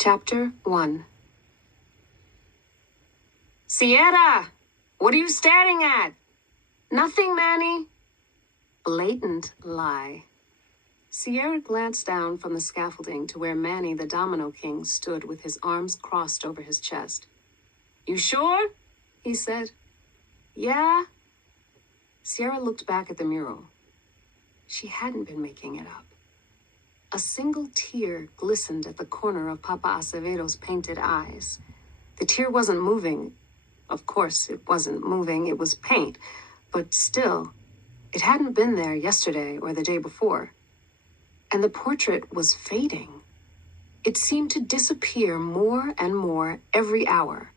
Chapter 1. Sierra! What are you staring at? Nothing, Manny. Blatant lie. Sierra glanced down from the scaffolding to where Manny the Domino King stood with his arms crossed over his chest. You sure? He said. Yeah. Sierra looked back at the mural. She hadn't been making it up. A single tear glistened at the corner of Papa Acevedo's painted eyes. The tear wasn't moving. Of course, it wasn't moving. It was paint. But still, it hadn't been there yesterday or the day before. And the portrait was fading. It seemed to disappear more and more every hour.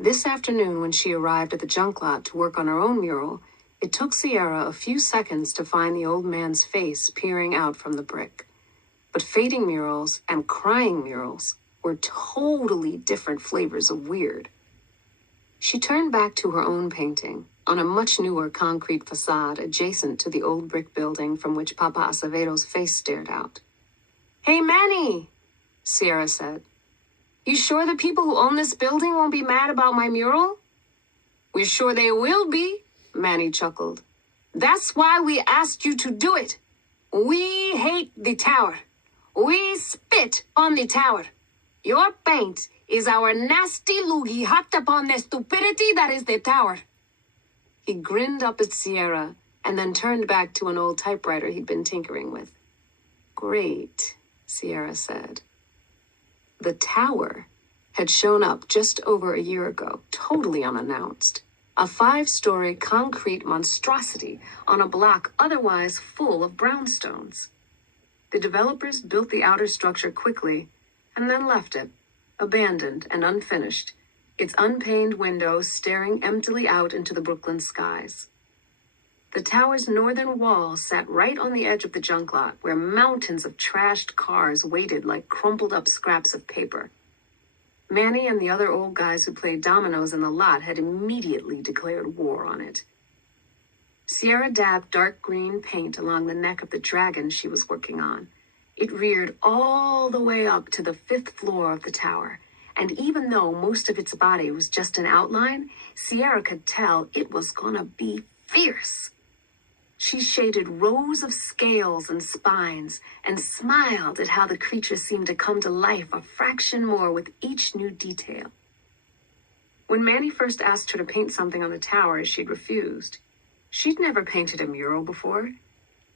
This afternoon, when she arrived at the junk lot to work on her own mural, it took Sierra a few seconds to find the old man's face peering out from the brick. But fading murals and crying murals were totally different flavors of weird. She turned back to her own painting on a much newer concrete facade adjacent to the old brick building from which Papa Acevedo's face stared out. Hey, Manny, Sierra said. You sure the people who own this building won't be mad about my mural? We're sure they will be, Manny chuckled. That's why we asked you to do it. We hate the tower. We spit on the tower. Your paint is our nasty loogie hopped upon the stupidity that is the tower. He grinned up at Sierra and then turned back to an old typewriter he'd been tinkering with. Great, Sierra said. The tower had shown up just over a year ago, totally unannounced. A 5-story concrete monstrosity on a block otherwise full of brownstones. The developers built the outer structure quickly and then left it, abandoned and unfinished, its unpaned windows staring emptily out into the Brooklyn skies. The tower's northern wall sat right on the edge of the junk lot, where mountains of trashed cars waited like crumpled up scraps of paper. Manny and the other old guys who played dominoes in the lot had immediately declared war on it. Sierra dabbed dark green paint along the neck of the dragon she was working on. It reared all the way up to the 5th floor of the tower, and even though most of its body was just an outline, Sierra could tell it was gonna be fierce. She shaded rows of scales and spines and smiled at how the creature seemed to come to life a fraction more with each new detail. When Manny first asked her to paint something on the tower, she'd refused. She'd never painted a mural before,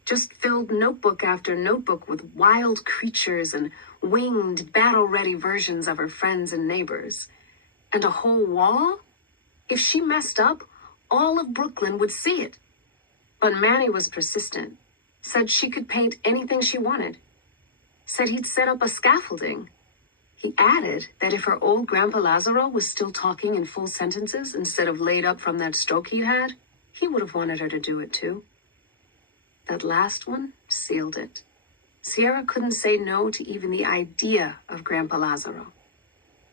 just filled notebook after notebook with wild creatures and winged, battle-ready versions of her friends and neighbors. And a whole wall? If she messed up, all of Brooklyn would see it. But Manny was persistent, said she could paint anything she wanted, said he'd set up a scaffolding. He added that if her old Grandpa Lazaro was still talking in full sentences instead of laid up from that stroke he'd had, he would have wanted her to do it too. That last one sealed it. Sierra couldn't say no to even the idea of Grandpa Lazaro.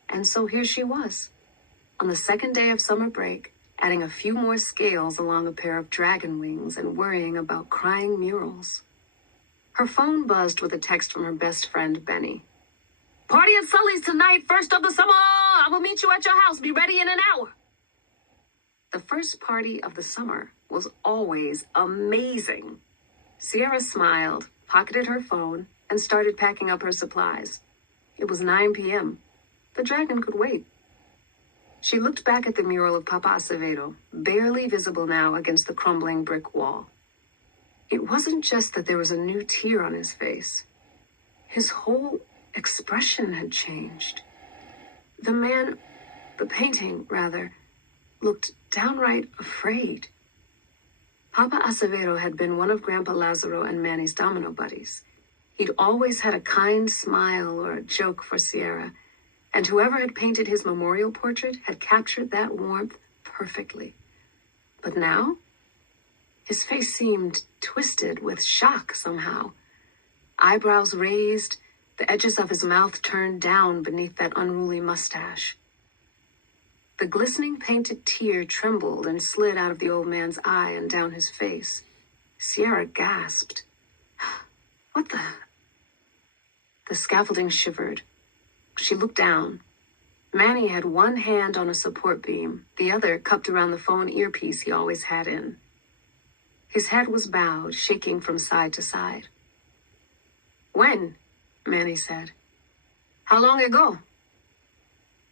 And so here she was, on the second day of summer break, adding a few more scales along a pair of dragon wings and worrying about crying murals. Her phone buzzed with a text from her best friend, Benny. Party at Sully's tonight, first of the summer! I will meet you at your house. Be ready in an hour. The first party of the summer was always amazing. Sierra smiled, pocketed her phone, and started packing up her supplies. It was 9 p.m. The dragon could wait. She looked back at the mural of Papa Acevedo, barely visible now against the crumbling brick wall. It wasn't just that there was a new tear on his face. His whole expression had changed. The painting, looked downright afraid. Papa Acevedo had been one of Grandpa Lazaro and Manny's domino buddies. He'd always had a kind smile or a joke for Sierra, and whoever had painted his memorial portrait had captured that warmth perfectly. But now, his face seemed twisted with shock somehow. Eyebrows raised, the edges of his mouth turned down beneath that unruly mustache. The glistening painted tear trembled and slid out of the old man's eye and down his face. Sierra gasped. What the? The scaffolding shivered, She looked down. Manny had one hand on a support beam, the other cupped around the phone earpiece he always had in. His head was bowed, shaking from side to side. "When?" Manny said. "How long ago?"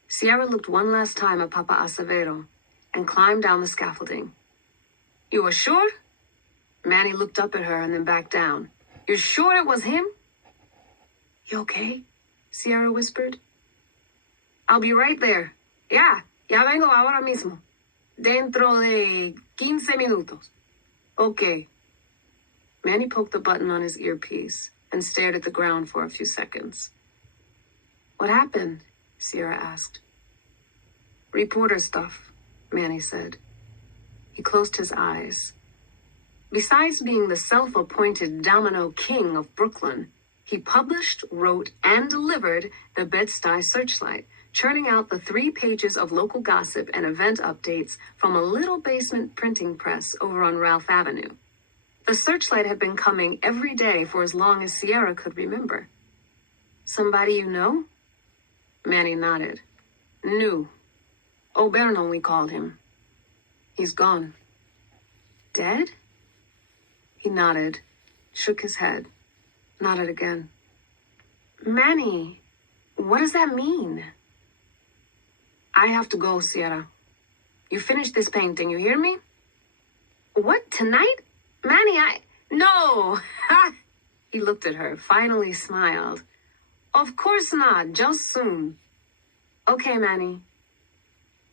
Sierra looked one last time at Papa Acevedo and climbed down the scaffolding. "You are sure?" Manny looked up at her and then back down. "You're sure it was him?" "You okay?" Sierra whispered. "I'll be right there. Ya vengo ahora mismo. Dentro de 15 minutos. Okay." Manny poked the button on his earpiece and stared at the ground for a few seconds. "What happened?" Sierra asked. "Reporter stuff," Manny said. He closed his eyes. Besides being the self-appointed domino king of Brooklyn, he published, wrote, and delivered the Bed-Stuy Searchlight, churning out the 3 pages of local gossip and event updates from a little basement printing press over on Ralph Avenue. The Searchlight had been coming every day for as long as Sierra could remember. "Somebody you know?" Manny nodded. "New. Oberno, we called him. He's gone." "Dead?" He nodded, shook his head, nodded again. "Manny, what does that mean?" "I have to go, Sierra. You finish this painting, you hear me?" "What, tonight? Manny, No!" He looked at her, finally smiled. "Of course not, just soon." "Okay, Manny."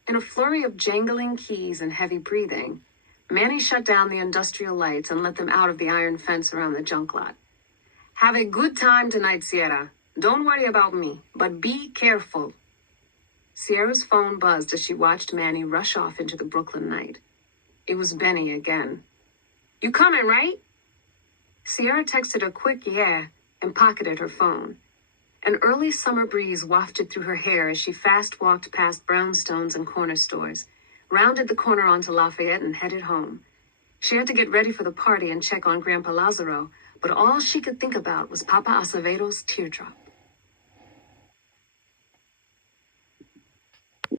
In a flurry of jangling keys and heavy breathing, Manny shut down the industrial lights and let them out of the iron fence around the junk lot. "Have a good time tonight, Sierra. Don't worry about me, but be careful." Sierra's phone buzzed as she watched Manny rush off into the Brooklyn night. It was Benny again. "You coming, right?" Sierra texted a quick yeah and pocketed her phone. An early summer breeze wafted through her hair as she fast walked past brownstones and corner stores, rounded the corner onto Lafayette and headed home. She had to get ready for the party and check on Grandpa Lazaro, but all she could think about was Papa Acevedo's teardrop.